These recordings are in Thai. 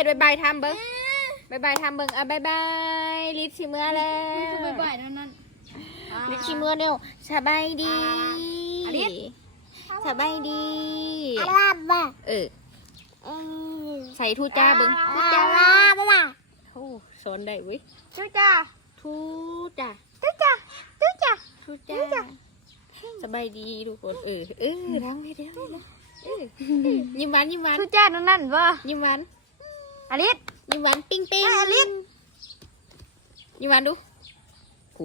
ฮ็ดบายบายทำเบิ้งบายบายทำเบิ้งอะบายบายลิซสิเมื่อแล้คือวบ่อยๆนั่นนั่นลิซสิเมื่อเร็วสบายดีอ่าลิซสบายดีอะไรบ้าเออเออใส่ทูจ้าเบิ้งทูอะจ้าไรบ้าโอ้สอนได้เว้ยชุจ้าทูจ้าชุจ้าชุจ้าทูจ้าสบายดีทุกคนเออเออร้องให้เดี๋ยวให้แล้วเออเออยิ้มหวานยิ้มหวานทุจ้านั่นนั่นบ่ยิ้มหวาน อลิสยิ้มหวานปิ้งปิ้งอลิสยิ้มหวานดูกู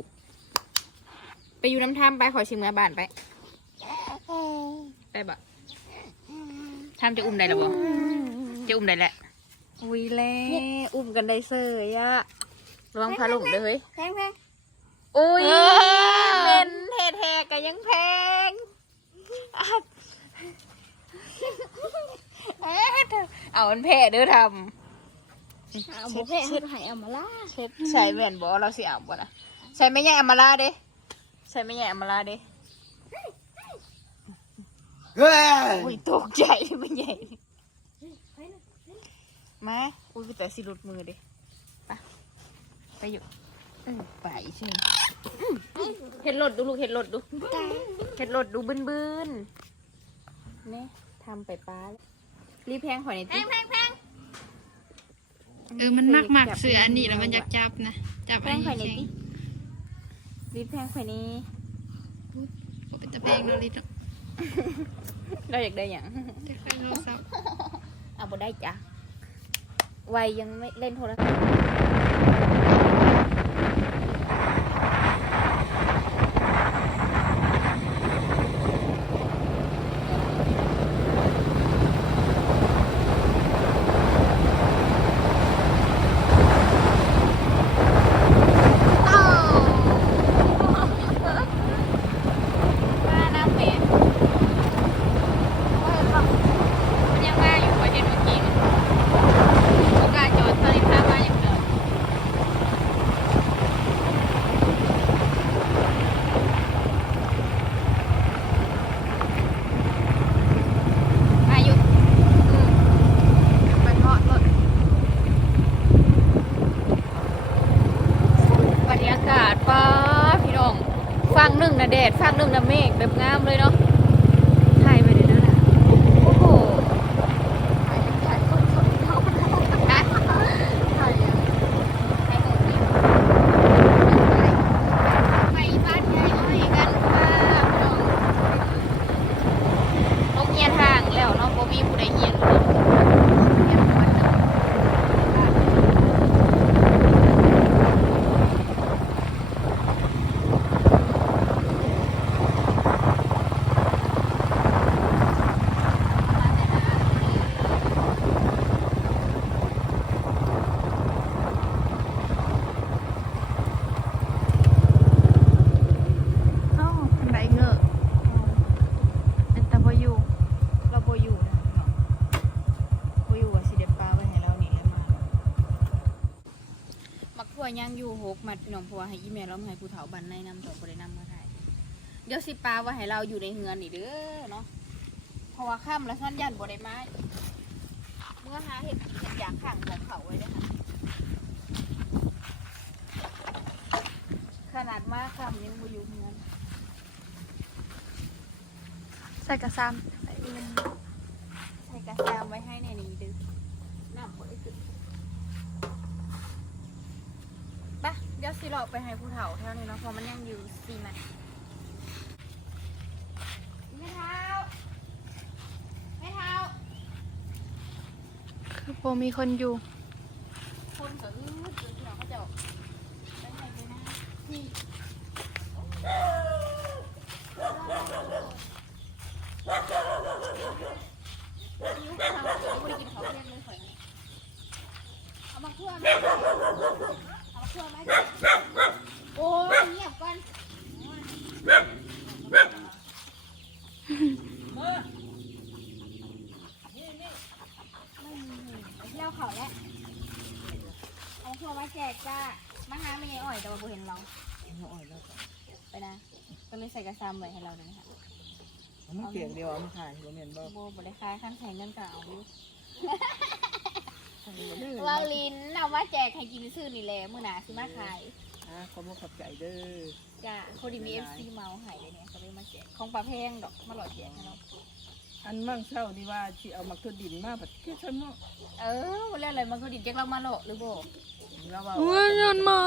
ไปอยู่น้ำทามไปขอชิมเมื่อบ้านไปเออไปบ่ทามจะอุ้มได้หรอบ่จะอุ้มได้แหละ อุ้ยแล้วอุ้มกันได้เสยอะระวังพาลงเด้อเฮ้ยแพงแพงอุ้ยเออเป็นแท้ๆกันยังแพงอะเอ๊ะเอามันแพ้เด้อทำ เอาบุฟเฟ่ให้ให้เอามาล่าเช็ดใส่แว่นบอเราสิเอาบ่นะใส่ไม่ใหญ่อำมาลาเด้ใส่ไม่ใหญ่อำมาลาเด้เฮ้ยอุ้ยตกใจไม่ใหญ่มาอุ้ยแต่สิหลุดมือเด้ไปไปอยู่เออไปใช่เห็ดรถดูลูกเห็ดรถดูเห็ดรถดูบึนบึนๆเนี่ยทำไปป้ารีบแพงหอยในอยแพติงแพงแพง เออมันมากมากๆเสืออันนี้แล้วมันอยากจับนะจับแพอันงนี้หอยในอยแข็งติรีบแพงหอยนี้โอ้เป็นตะแพงเนาะลิสเนาะเราอยากได้อย่างจะเคยโทรศัพท์เอาบ่ได้จ้ะวัยยังไม่เล่นโทรศัพท์ว่าน้ำแหม่มันยังว่าอยู่ประเด็นเมื่อกี้เนี่ยโอกาสจอดตอนนี้ทางว่ายังเดินมาอยู่อืมไปเทาะรถบรรยากาศป้าพี่น้อง ฟังหนึ่ง นะแดดฟังหนึ่งนะเมฆแบบงามเลยเนาะถ่ายไปเดี๋ยวนั้นนะโอ้โหถ่ายถ่ายคนสดเขาถ่ายถ่ายยังถ่ายหมดนี่ไปบ้านยายอ้อยกันค่ะพี่น้องนกเงียทางแล้วเนาะบ่มีผู้ใดเงียเลยเงียวันหนึ่งเอ้าทันไดเงอะเป็นตะบอยู่ เราบ่อยู่นะเนาะบ่อยู่ว่าสิเด็ดปลาไว้ให้เรานี่แล้วมามักทั่ว ย่างอยู่หกมัดพี่น้องเพราะว่าให้อีแม่เราให้ผู้เฒ่าบันในนำต่อบ่ได้นำมาถ่ายเดี๋ยวสิปลาไว้ให้เราอยู่ในเฮือนนี่เด้อเนาะเพราะว่าค่ำแล้วซ่อนยันบ่ได้มาเมื่อหาเห็ดเห็ดอยากข้างของเขาไว้เด้อค่ะขนาดมาค่ำยังบ่อยู่เฮือนใส่กระซามใส่กระซามไว้ให้ในนี้เด้อน้ำบ่ได้ขึ้นไปะเดี๋ยว สิเราไปให้ผู้เฒ่าแถวนี้เนาะเพราะมันยังอยู่สี่มันไม่เท้าไม่เท้าคือโบมีคนอยู่ คนก็อื้อจนที่เราเขาจะไปไหนไปนะนี่ยิ้วเขาไม่ได้กินเขาเรียกเลยข่อยนี่เอามาคั่วไหมเอามาคั่วไหมโอ้ยเงียบก่อนเที่ยวเขาแล้ว เอาพวกมาแจกจ้ามาหาไม่ไงอ่อยแต่ว่าบ่เห็นเราไปนะ ก็เลยใส่กระซามไว้ให้เราเลยค่ะ มันเปียกเดียวเอามาขายบ่แม่นบ่โบบ่ได้คายข้างแข่งเงินก็เอาอยู่ดื้อวาลินเอามาแจกให้กินซื่อนี่แหละมื้อหน้าสิมาขายอะขอบคุณขอบใจเด้อจ้ะพอดีมี FC เมาให้เลยเนี่ยก็เลยมาแจกของปลาแพงดอกมาหลอดแจกให้เราอันมั่งเช้านี่ว่าที่เอามักตัวดินมาบัดเที่ยฉันเนาะเออวันแรกเลยมันก็ดินแจกเรามาโลหรือบ่เราว่าเงินเงินมา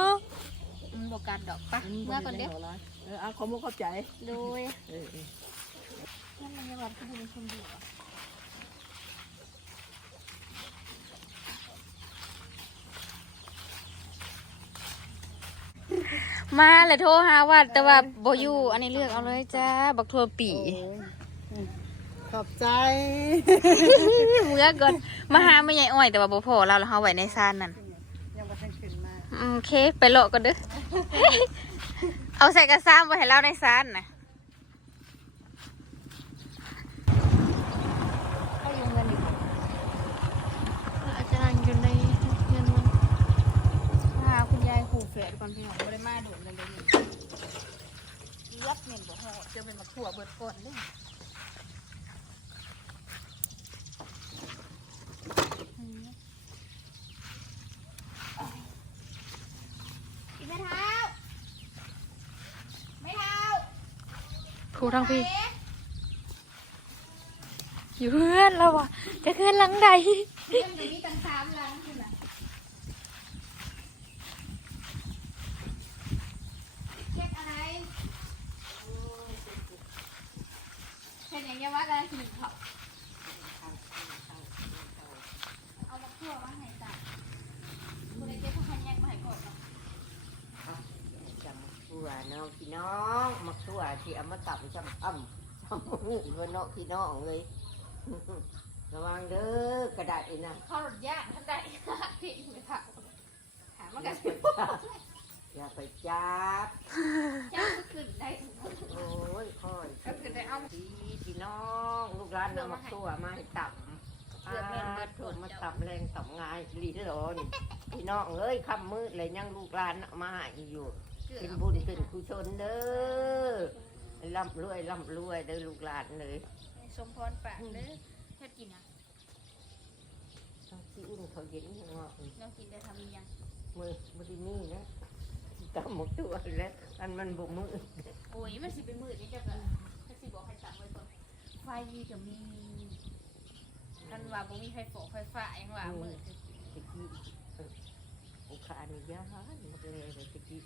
มันบ่กัดดอกปะเมื่อก่อนเด้อเออเอาขอบคุณขอบใจโดยเออเออ นั่นมันยังแบบที่เป็นคนดีอะมาเลยโทรหาวัดแต่ว่าโบอยู่อันนี้เลือกเอาเลยจ้า บักทัวปีขอบใจ เมื่อก่อนมาหาไม่ใหญ่อ้อย แต่ว่าโบพอเราแล้วเอาไว้ในซานนั่นยังมาทันขึ้นมาอืมโอเค ไปโลกันเด้อ เอาใส่กระซ้ำไว้ให้เราในซานนะเขาอยู่เงินอยู่ อาจารย์อยู่ในเงินมัน พาคุณ ยายขู่เฟดก่อนพี่น้องไม่ได้มาโดดเลยเลยนี่ยับเหม็นบ่พอจอเป็นมะขั่วเบิดก่อนเลยอีแม่เท้าไม่เท้าครูทั้งพี่ อยู่เพื่อนแล้ววะจะเพื่อนหลังใด เรื่องอยู่นี่ตั้งสามหลังคุณน่ะเช็คอะไร เห็นอย่างเงี้ยว่าการกินเขาเอามาคั่วมาให้จ้ะคุณไอ้เจ๊พวกพันยังมาให้ก่อนเนาะจำตัวเนาะพี่น้องมักตัวที่เอามาตับจำอ้ำจำมือเพื่อนเนาะพี่น้องเลยระวังเด้อกระดาษอีนะข้าวรถย่างท่านใดพี่ไม่ผักหามาอกัย่านไปจับ อย่าไปจับย่างก็ขึ้นได้โอ้ยค่อยก็ขึ้นได้เอา พี่พี่น้อง ลูกร้านเอามาตัวมาให้ตับเลือกแม่นเบิดถูผลมาตับแรงตับงายลีหลอนพี่น้องเอ้ยคำมืดเลยยังลูกร้านเอามาให้อยู่เป็นบุญเป็นกุศลเด้อร่ำรวยร่ำรวยเด้อลูกหลานเลยสมพรปากเด้อเฮ็ดกินอะต้องที่อุ่นเขาเย็นเงาะเรากินได้ทำยังมือมือที่นี่นะ ตำหมกตัวแล้วอันมันบุมือโอ้ยมันสิเป็นมืดนี่จะแบบจะสิบอกให้ตักไว้ก่อนไฟจะมีท่านว่าบ่มีไฟโฟไฟฟ้ายังว่ามืดตะกี้โอคานี่ยาหมดเลยเลยตะกี้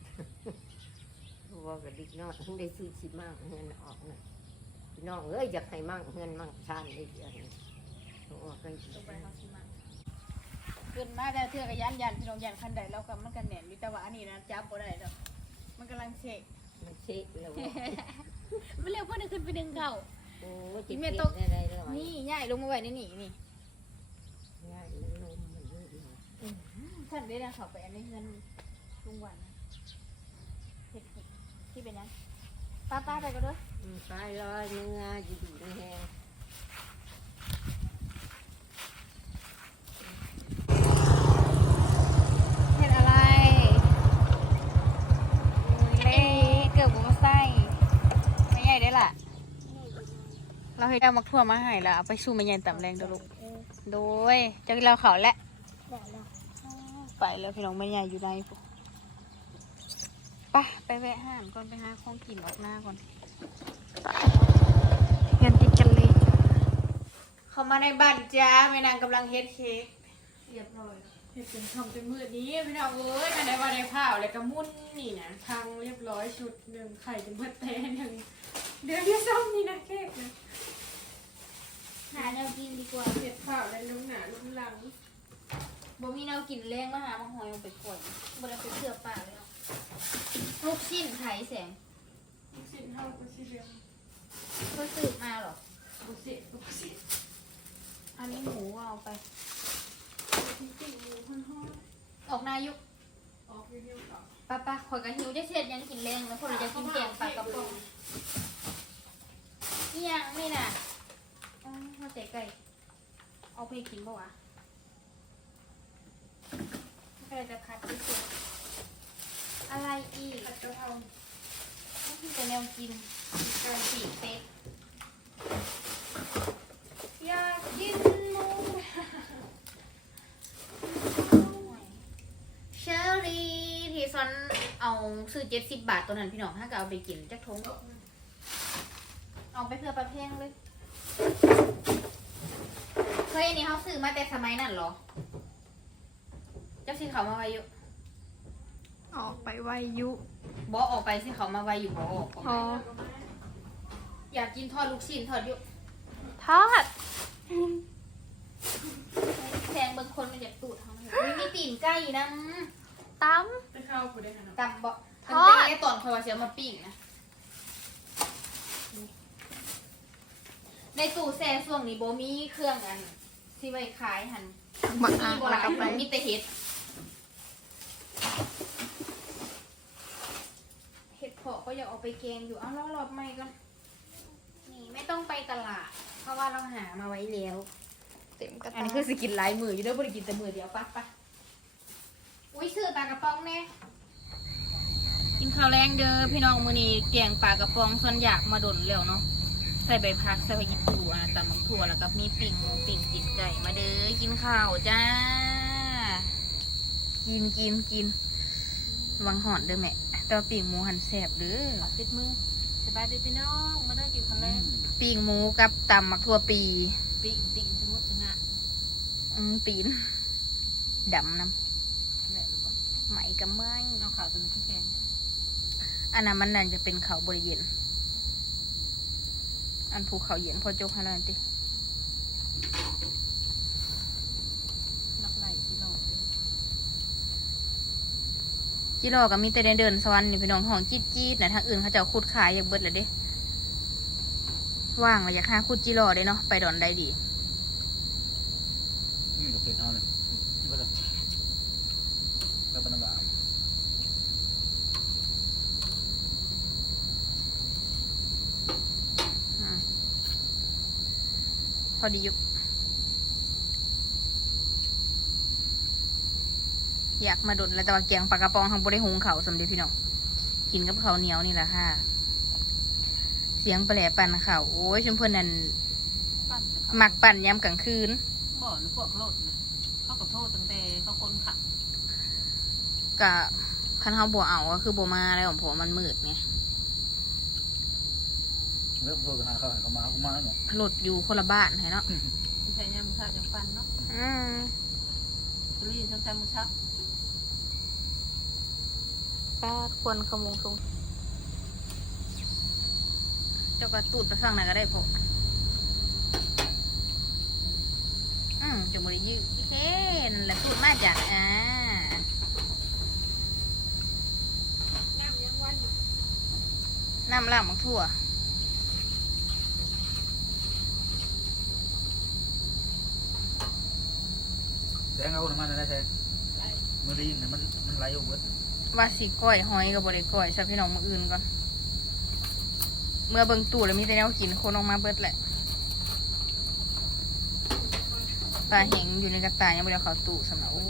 ว่ากับดิกน้อยได้ซื้อสิมั่งเงินออกนะพี่น้องเอ้ยอยากให้มั่งเงินมั่งชานได้เดือนออกกันลงไปเฮาสิมา ขึ้นมาแต่เทือกับยันยันพี่น้องยันคันใดแล้วก็มันก็แหน่นอยู่แต่ว่าอันนี้นะจับบ่ได้ดอกมันกำลังเช็คมันเช็คแล้วว่ามันเร็วเพิ่นขึ้นไปดึงเก่าโอ้ยจิตแม่เจ็ตกอะไรแล้วนี่ย่ายลงมาไว้ในนี่นี่ง่ายมันลมมันเยอะอยู่ท่านได้นะเขาไปอันนี้เงินลุงวันเฮ็ดที่เป็นยังป้าป้าไปก็ด้ออืมไปลอยเนื้ออยู่ดีในแห้ง เห็นอะไรเล่เกือบกูมาใส่ไม่ใหญ่ได้ ล่ะ เราให้เอามาทั่วมาให้แล้วเอาไปสู้ไม่ใหญ่ต่ำแรงเด้อลูก โดยจะกินเราเขาแหละ ไปแล้วพี่น้องไม่ใหญ่อยู่ในปุ๊ไปไปแวะห้างก่อนไปหาของกินออกหน้าก่อนเงินติดกันเลย เข้ามาในบ้านจ้าแม่นางกำลังเฮ็ดเค้กเรียบร้อย เฮ็ดจนทำจนมืดนี้พี่น้องเอ้ยมาได้มาได้ข้าวแล้วก็มุ่นนี่นะทางเรียบร้อยชุดหนึ่งไข่จนเบิดแตนหนึ่งเดี๋ยวที่ซ่อมนี่นะเค้กนะหาแนวกินดีกว่าเฮ็ดข้าวแล้วลุ้มหนาลุ้มหลังบ่มีแนวกินแรงมาหามาหอยลงไปก่อนบ่ได้ไปเสือป่าเลยเนาะลูกชิ้นไข่แสงสินเท่ากับสิเรียงก็สืบมาเหรอบุสิบุสิอันนี้หมูเอาไปจริงๆ ออกนายุกออกเรียวๆต่อป้าป้าข่อยกะหิวจะเสียดยังกินแรงแล้วคนเราจะกินแกงปลากระป๋องนี่ยังนี่น่ะอ๋อมาแต่ไก่เอาไปกินปะวะไม่เป็นไรจะคัดที่สุดอะไรอีกผัดกะเพรานี่คือแต่แนวกินการสีเป็ดอยากกินหมู ซอนเอาซื้อเจ็ดสิบบาทตัวนั้นพี่น้องถ้าก็เอาไปกินจักทงเอาไปเพื่อประเพ่งเลยเคยอันนี้เขาซื้อมาแต่สมัยนั้นเหรอ เจ้าสิเขามาไวอยู่ออกไปไวยุบอออกไปสิเขามาไวอยู่บอออกออยากกินทอดลูกชิ้นทอดยู่ทอดแทงบางคนมันอยากตูดเขาไม่อยากมีตีนไก่นะ ตั้ไปเข้ากูได้ขนาดตำบ่ทอดตั้งแต่ตอนคอยว่าเสียมาปิ้งนะ ในตู้แช่ช่วงนี้โบมีเครื่องอันที่ไว้ขายหันหมักมีอะโบแล้ราวก็ณไปมีแต่เห็ดเห็ดเพาะก็อยากเอาไปแกงอยู่เอารอบๆไม่ก่อนนี่ไม่ต้องไปตลาด เพราะว่าเราหามาไว้แล้ว เต็มกระอันตานี้คือสกินลายมืออยู่เด้อบริกินแต่มือเดียวปะปะ อุ้ยซื้อปลากระป๋องแน่กินข้าวแรงเด้อพี่น้องมือนี้แกงปลากระป๋องส่วนอยากมาดนแล้วเนาะใส่ใบพักใส่ใบยี่ตูอะตำมักถั่วแล้วก็มีปิ่งหมูปิ่งติดไก่มาเด้อกินข้าวจ้า กินกินกินระวังหอนเด้อแม่แต่ว่าปิ่งหมูหันแสบเด้อติดมือสบายดีพี่น้องมาได้กินครั้งแรกปิ่งหมูกับตำมักถั่วปีปีกติ่งสมุทรชนะอืมปีนดำน้แไหมกับเมื่อยเอาข่าวตัวนี้ขึ้นแกงอันนั้นมันนั่นจะเป็นเขาบริเย็น อันภูเขาเย็นพอจกให้แล้วนั่นตินักไหลที่เราจิโร่ก็มีแต่เดินสวรรค์นี่พี่น้องห้องจี๊ดจี๊ดนะทางอื่นเขาจะเอาขุดขายอยากเบิดเลยเด้ว่างมาอยากหาขุดจิโร่ได้เนาะไปดอนได้ดีนี่เราเป็นเอาเลยก็เลยแล้วเป็นแบบ อืม พอดีอยู่ อยากมาดนแล้วแต่ว่าแกงปลากระป๋องทางบริหงเขาวสำเร็จพี่น้องกินกับข้าวเหนียวนี่แหละค่ะ เสียงแปลปั่นข่าวโอ้ยชุมเพื่อนนั่นปั้นมักปั่นยามกลางคืนบ่อหรือพวกโลดนะเขาขอโทษตั้งแต่เขาคนขับกะคันเขาบัวเอาก็คือบัวมาแล้วของผมมันมืดไง เริ่มโทรหาเขาเขามาเขามาเนาะหลุดอยู่คนละบ้านให้เนาะใช้ยำข้าวยำปั้นเนาะอืมตุลีช่างใจมือชักป้าควรขโมงทรงเจ้ากระตูดไปฟังไหนก็ได้ผมอืมจะบริยืดเห็นแล้วตูดมาจากอ่าน้ำล่างมักทั่ว แท งเอาน่อยมันนะแทงมือดีเนี่ยมันมันไหลออกเบิดว่าสิก้อยหอยกับบริก้อยสับพี่น้องมืออื่นก่อน เมื่อเบิ่งตู้แล้วมีแต่แนวกินคนออกมาเบิดแหละปลาเหงอยู่ในกระต่ายยังไม่ได้เอาเขาตู้สำหรับอู้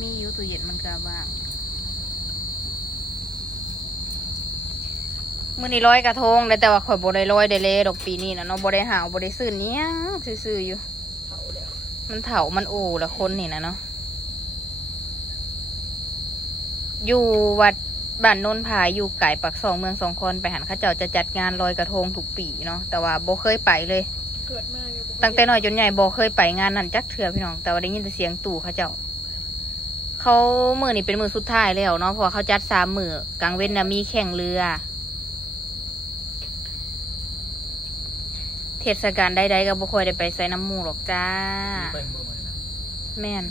มีอยูตู้เย็นมันก็บ้างมื่อนี้ร้อยกระทงได้แต่ว่าข่อยบ่ได้ร้อยได้เลยดอกปีนี้นะเนาะบ่ได้หาวบ่ได้ซื้อเนี้ยซื่อๆอยู่ มันเถามันโอละคนนี่นะเนาะ อยู่วัดบ้านนนผายอยู่ไก่ปักสองเมืองสองคนไปหันข้าเจ้าจะจัดงานลอยกระทงทุกปีเนาะแต่ว่าโบเคยไปเลย เกิดมาอยู่ตั้งแต่น้อยจนใหญ่โบเคยไปงานนั้นจักเถื่อพี่น้อง แต่ว่าได้ยินแต่เสียงตู่เขาเจ้า เขามือนี่เป็นมือสุดท้ายแล้วเนาะเพราะว่าเขาจัดสามมือกลางเว้นนะมีแข่งเรือ เทศกาลใดๆก็บ่ค่อยได้ไปใส่น้ำหมูหรอกจ้า ไปมือมันนะแม่น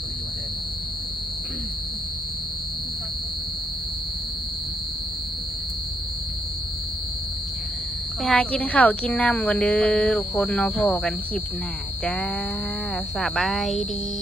ตัวนี้มาแทนไปหากินข้าวกินน้ำกันเด้อทุกคนเนาะพอกันคลิปหน้าจ้าสบายดี